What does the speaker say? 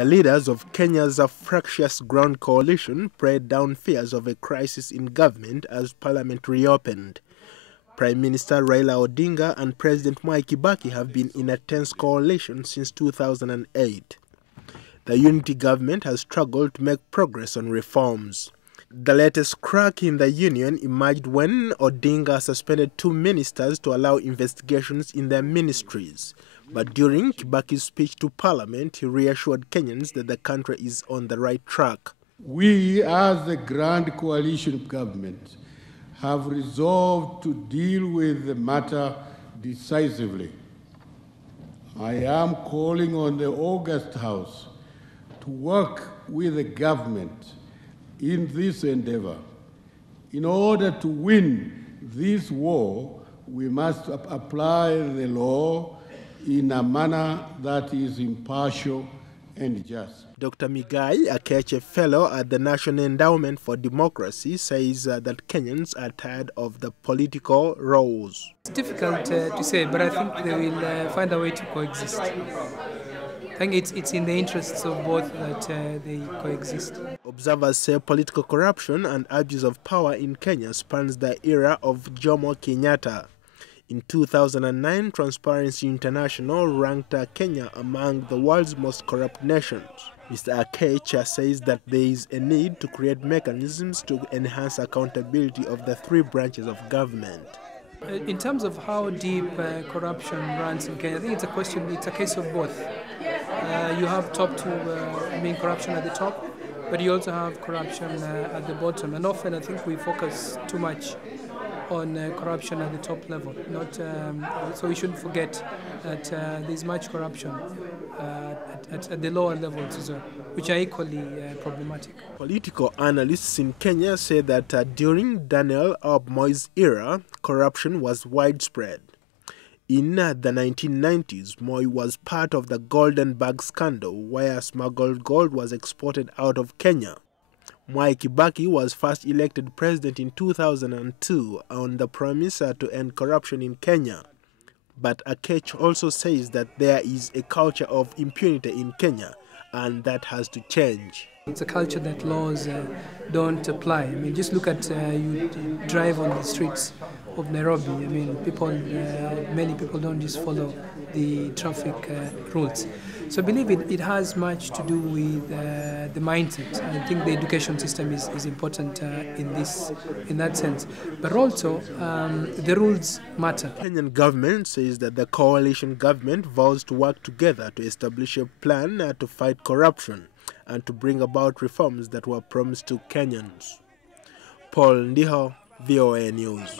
The leaders of Kenya's fractious ground coalition prayed down fears of a crisis in government as parliament reopened. Prime Minister Raila Odinga and President Mwai Kibaki have been in a tense coalition since 2008. The unity government has struggled to make progress on reforms. The latest crack in the union emerged when Odinga suspended 2 ministers to allow investigations in their ministries. But during Kibaki's speech to Parliament, he reassured Kenyans that the country is on the right track. We, as the Grand Coalition government, have resolved to deal with the matter decisively. I am calling on the August House to work with the government in this endeavor. In order to win this war, we must apply the law in a manner that is impartial and just. Dr. Migai, a Keche Fellow at the National Endowment for Democracy, says that Kenyans are tired of the political roles. It's difficult to say, but I think they will find a way to coexist. I think it's in the interests of both that they coexist. Observers say political corruption and abuse of power in Kenya spans the era of Jomo Kenyatta. In 2009, Transparency International ranked Kenya among the world's most corrupt nations. Mr. Akecha says that there is a need to create mechanisms to enhance accountability of the 3 branches of government. In terms of how deep corruption runs in Kenya, I think it's a case of both. You have corruption at the top, but you also have corruption at the bottom. And often I think we focus too much on corruption at the top level. So we shouldn't forget that there's much corruption at the lower levels as well, which are equally problematic. Political analysts in Kenya say that during Daniel Arap Moi's era, corruption was widespread. In the 1990s, Moi was part of the Golden Bag scandal, where smuggled gold was exported out of Kenya. Mwai Kibaki was first elected president in 2002 on the promise to end corruption in Kenya. But Akech also says that there is a culture of impunity in Kenya, and that has to change. It's a culture that laws don't apply. I mean, just look at you drive on the streets of Nairobi. I mean, many people don't just follow the traffic rules. So I believe it has much to do with the mindset. I think the education system is important in that sense. But also, the rules matter. The Kenyan government says that the coalition government vows to work together to establish a plan to fight corruption and to bring about reforms that were promised to Kenyans. Ndiho, VOA News.